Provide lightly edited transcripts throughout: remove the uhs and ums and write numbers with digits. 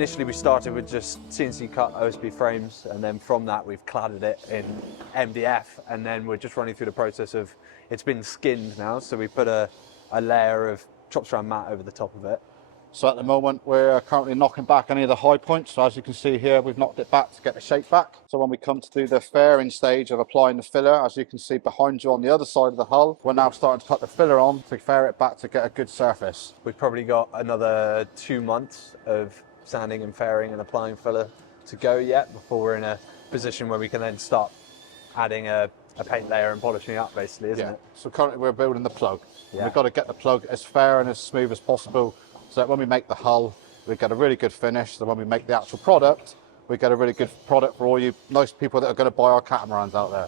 Initially we started with just CNC cut OSB frames, and then from that we've cladded it in MDF, and then we're just running through the process of, it's been skinned now, so we put a layer of chopped strand mat over the top of it. So at the moment we're currently knocking back any of the high points. So as you can see here, we've knocked it back to get the shape back. So when we come to do the fairing stage of applying the filler, as you can see behind you on the other side of the hull, we're now starting to put the filler on to fair it back to get a good surface. We've probably got another 2 months of sanding and fairing and applying filler to go yet before we're in a position where we can then start adding a paint layer and polishing up, basically, isn't it? So currently we're building the plug. Yeah. We've got to get the plug as fair and as smooth as possible, so that when we make the hull, we get a really good finish. So when we make the actual product, we get a really good product for all you nice people that are going to buy our catamarans out there.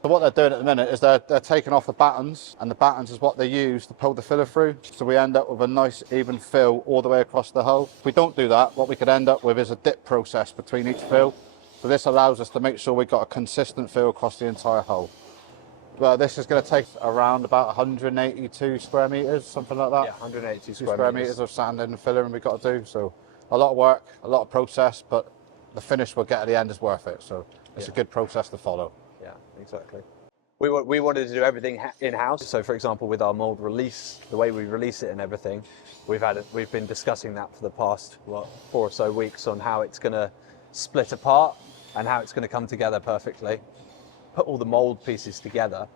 So what they're doing at the minute is they're taking off the battens, and the battens is what they use to pull the filler through. So we end up with a nice even fill all the way across the hull. If we don't do that, what we could end up with is a dip process between each fill. So this allows us to make sure we've got a consistent fill across the entire hull. Well, this is going to take around about 182 square meters, something like that. Yeah, 182 square meters of sanding and filling we've got to do. So a lot of work, a lot of process, but the finish we'll get at the end is worth it. So it's a good process to follow. Yeah, exactly. We wanted to do everything in-house. So for example, with our mold release, the way we release it and everything, we've been discussing that for the past, 4 or so weeks on how it's going to split apart and how it's going to come together perfectly. Put all the mold pieces together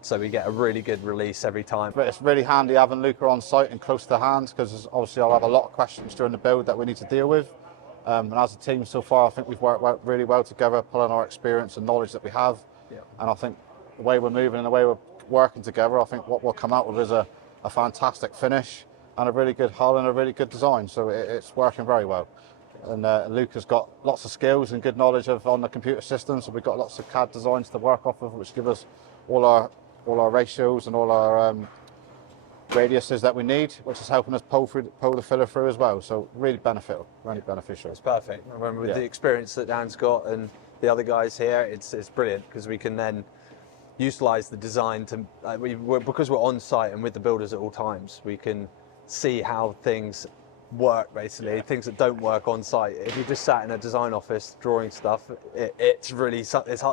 so we get a really good release every time. But it's really handy having Luca on site and close to hand, because obviously I'll have a lot of questions during the build that we need to deal with. And as a team so far, I think we've worked really well together, pulling our experience and knowledge that we have. Yeah. And I think the way we're moving and the way we're working together, I think what we'll come out with is a fantastic finish and a really good hull and a really good design. So it's working very well. And Luca's got lots of skills and good knowledge on the computer system, so we've got lots of CAD designs to work off of, which give us all our ratios and all our radiuses that we need, which is helping us pull the filler through as well. So really beneficial. It's perfect. With the experience that Dan's got and the other guys here, it's brilliant, because we can then utilize the design to because we're on site and with the builders at all times, we can see how things work, basically. Things that don't work on site. If you just sat in a design office drawing stuff, it's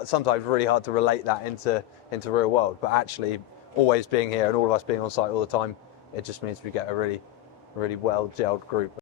sometimes really hard to relate that into real world. But actually, always being here and all of us being on site all the time, it just means we get a really well gelled group.